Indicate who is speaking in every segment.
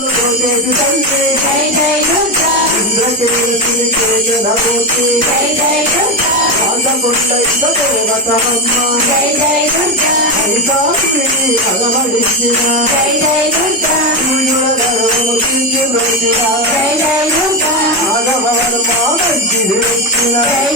Speaker 1: కోటేటి తల్లి
Speaker 2: జై జై దుర్గా.
Speaker 1: ఇంద్రకేతుని కేతనమూర్తి
Speaker 2: జై జై దుర్గా
Speaker 1: కాంతకుండ ఇంద దేవతమ్మ
Speaker 2: జై జై దుర్గా
Speaker 1: హరితాసుని అలవడించిన
Speaker 2: జై జై దుర్గా
Speaker 1: సూర్యుల గర్వము తీర్చి రోజున
Speaker 2: జై
Speaker 1: చేసిన
Speaker 2: జై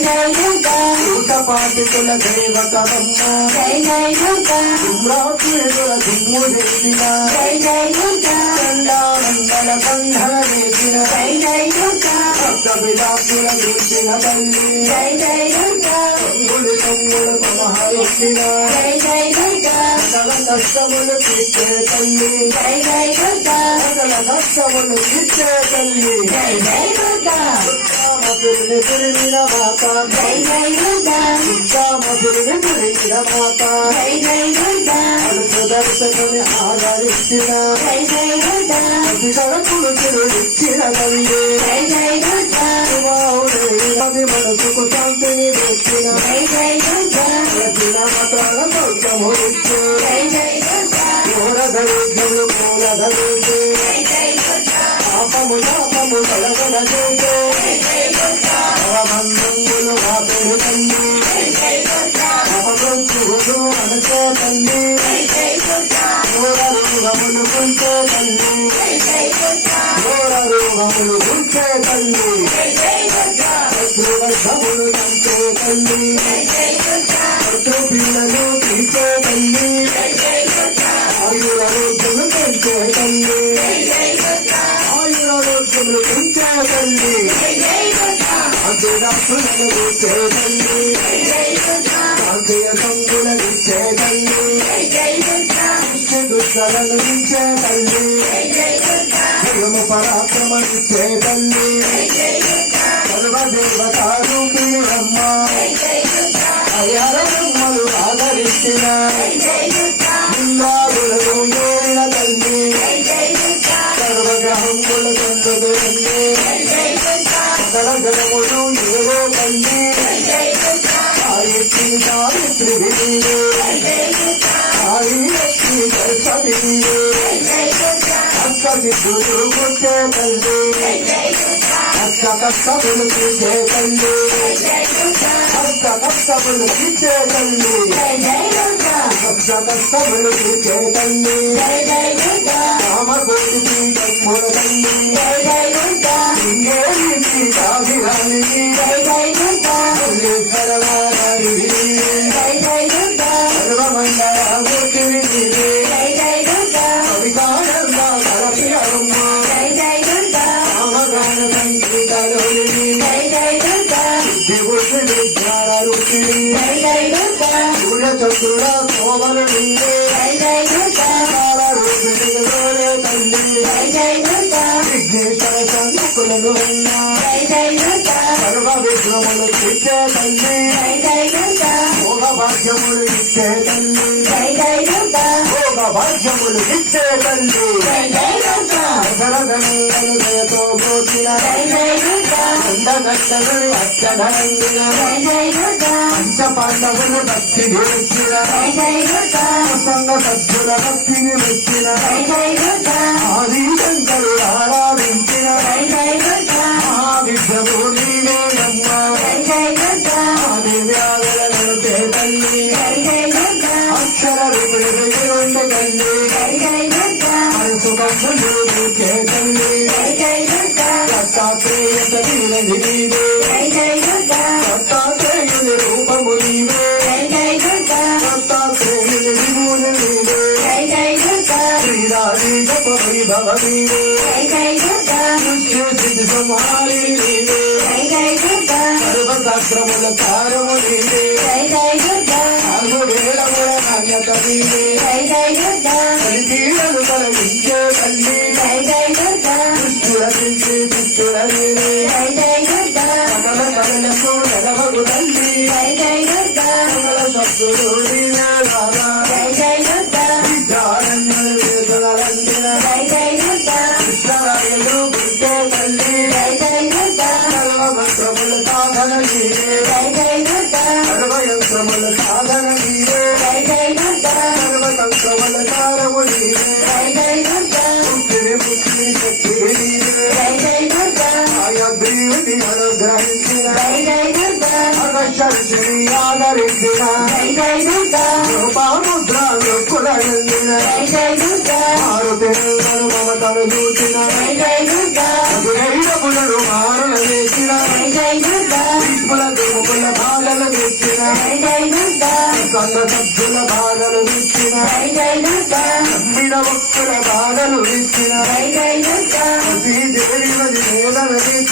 Speaker 1: చండానందన కంధన వేసిన
Speaker 2: జై జై దుర్గా.
Speaker 1: భక్త విలాసుల చూసిన తల్లి
Speaker 2: జై జై దుర్గా.
Speaker 1: తమ్ముడు తమ్ముడు మహారెత్తిన
Speaker 2: జై జై దుర్గా
Speaker 1: సకల కష్టములు తీర్చే తల్లి
Speaker 2: జై జై దుర్గా
Speaker 1: సకల కష్టములు తీర్చే తల్లి
Speaker 2: జై జై దుర్గా
Speaker 1: మధురిని పురిమిన మాత
Speaker 2: జై జై దుర్గా
Speaker 1: మధురిని పురిమిన మాత
Speaker 2: జై జై దుర్గా
Speaker 1: అడుగు దర్శకుని
Speaker 2: జై జై దుర్గా
Speaker 1: కడుపులు తిరుడిచ్చిన తల్లి
Speaker 2: జై
Speaker 1: మనసుకు శాంతిని వచ్చిన
Speaker 2: జై
Speaker 1: మాత్రాల సౌఖ్యము ఇచ్చు పాపము శాపము కలగల తల్లి తల్లి ఘోర రోగములు ఉంచే తల్లి.
Speaker 2: జై జై
Speaker 1: తంచే తల్లి. శత్రు పిల్లలు తీసే తల్లి.
Speaker 2: జై
Speaker 1: ఆయురారోగ్యములు పెంచే తల్లి.
Speaker 2: జై
Speaker 1: ఆయురారోగ్యములు పెంచే తల్లి.
Speaker 2: జై జై
Speaker 1: తల్లి.
Speaker 2: జై
Speaker 1: సంగులను ఇచ్చే తల్లి.
Speaker 2: జై
Speaker 1: ఇచ్చే తల్లి.
Speaker 2: జై దుర్గా
Speaker 1: అయ్యాల బ్రహ్మలు ఆదరించిన.
Speaker 2: జై జై దుర్గా
Speaker 1: ఇంద్రాదులను ఏలిన తల్లి
Speaker 2: జై జై దుర్గా
Speaker 1: సర్వగ్రహముల తండ్రి సకల తల్లి
Speaker 2: జై
Speaker 1: సావిత్రి అక్క
Speaker 2: దుర్గా
Speaker 1: అక్క కష్టములు తీసే తల్లి.
Speaker 2: జై జై
Speaker 1: కష్టములు తీసే తల్లి.
Speaker 2: జై
Speaker 1: కష్టములు తీసే తల్లి. రామకోటి పీఠముల తల్లి
Speaker 2: జై
Speaker 1: విఘ్నములు ఇచ్చే తల్లి
Speaker 2: జై జై దుర్గా
Speaker 1: భోగ భాగ్యములు ఇచ్చే తల్లి
Speaker 2: జై జై దుర్గా
Speaker 1: భోగ భాగ్యములు ఇచ్చే తల్లి
Speaker 2: జై జై దుర్గా
Speaker 1: సరగణలను దయతో గోచిన
Speaker 2: జై జై దుర్గా.
Speaker 1: పాండవులు భక్తి నిలిచిన
Speaker 2: జై
Speaker 1: సంగ సభ్యుల భక్తిని మెచ్చిన ఆది శంకరు ఆరాధించిన మహావిద్యము నీవేనమ్మ
Speaker 2: జై
Speaker 1: నీవే. దత్తాత్రేయుని రూపము నీవే. విభూని నీవే. శ్రీరాజీ జప వైభవ నీవే. సంహారి నీవే. సర్వశాస్త్రముల సారము నీవే. దుష్టుల నుంచి దుష్టుల నీవే.
Speaker 2: జై జై దుర్గా
Speaker 1: సకల కళలకు నెలవగు తల్లి
Speaker 2: జై జై దుర్గా
Speaker 1: సకల శక్తులు సాధన బాబా
Speaker 2: జై
Speaker 1: ఆదరించిన రూపాముద్ర
Speaker 2: నొక్కుల నిందిన మారు
Speaker 1: పిల్లలను మమతను
Speaker 2: చూసిన
Speaker 1: డబ్బులను మారుల వేసిన విప్పుల దుముకుల బాధలు తెచ్చిన సన్న సభ్యుల బాధలు తెచ్చిన నమ్మిన భక్తుల బాధలు తెచ్చిన శ్రీదేవి వేదలు తెచ్చిన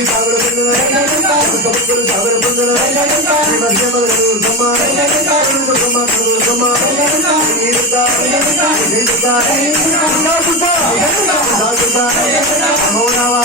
Speaker 1: శ్రీ సాగర పొందన కబుక్కలు సాగర పొందన శ్రీ మధ్యమ బ్రహ్మ బ్రహ్మ బ్రహ్మ శ్రీ దుర్గా శ్రీ దుర్గా దుర్గా దుర్గా దుర్గా మౌనవా